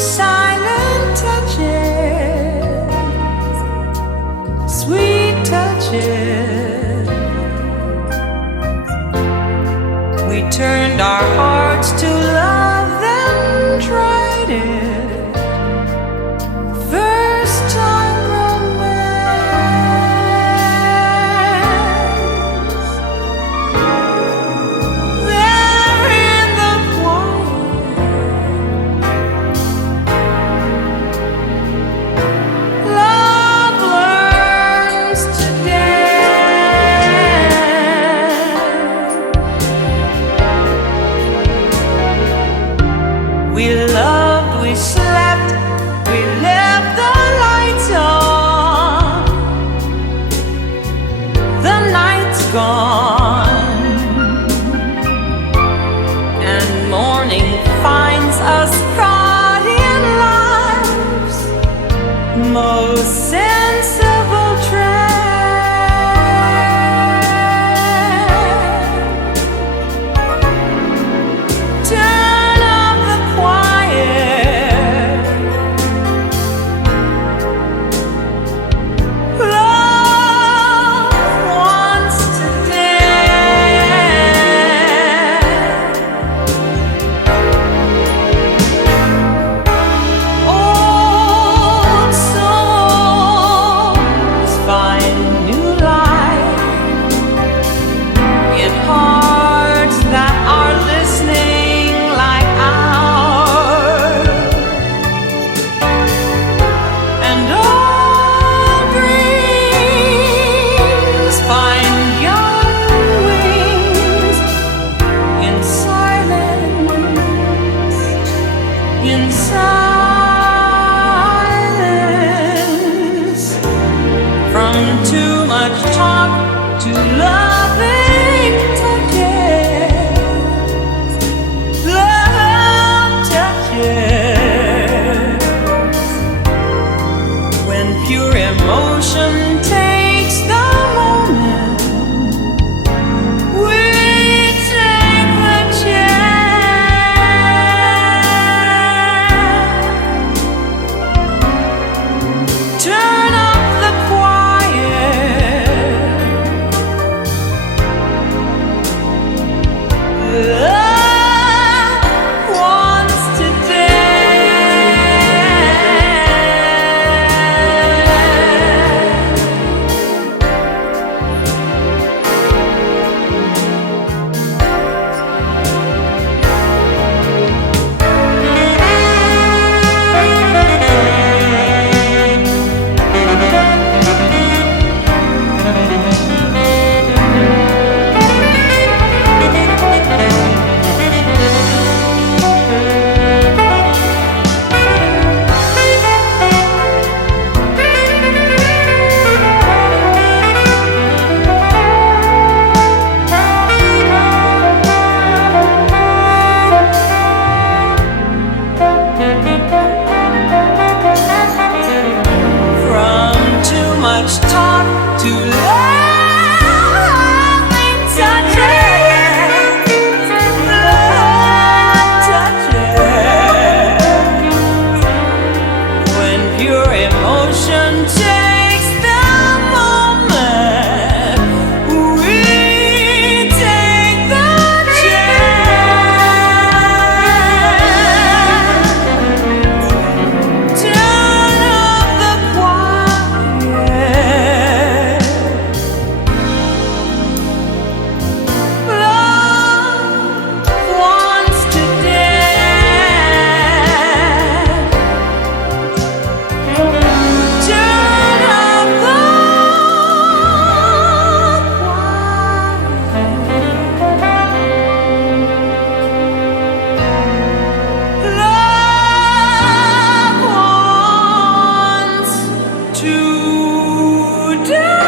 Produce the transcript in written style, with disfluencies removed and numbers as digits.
silent touches, sweet touches. We turned our hearts to love, then tried it. First time romance. There in the quiet, love learns to dance. We loved, we slept, we left the lights on. The night's gone, and morning finds us caught in life's most sensible trend. Turn up the quiet. Love wants to dance. Old souls find new life in hearts that are listening like ours, and old dreams find young wings in silence, in silence. From too much talk to loving touches, love touches. When pure emotion takes the moment, we take the chance. Turn up the quiet. Love wants to From too much talk to loving touches, love touches. When pure emotion takes the moment, we take the chance. Turn up the quiet. Love wants to dance. Turn up the quiet. Love wants to dance.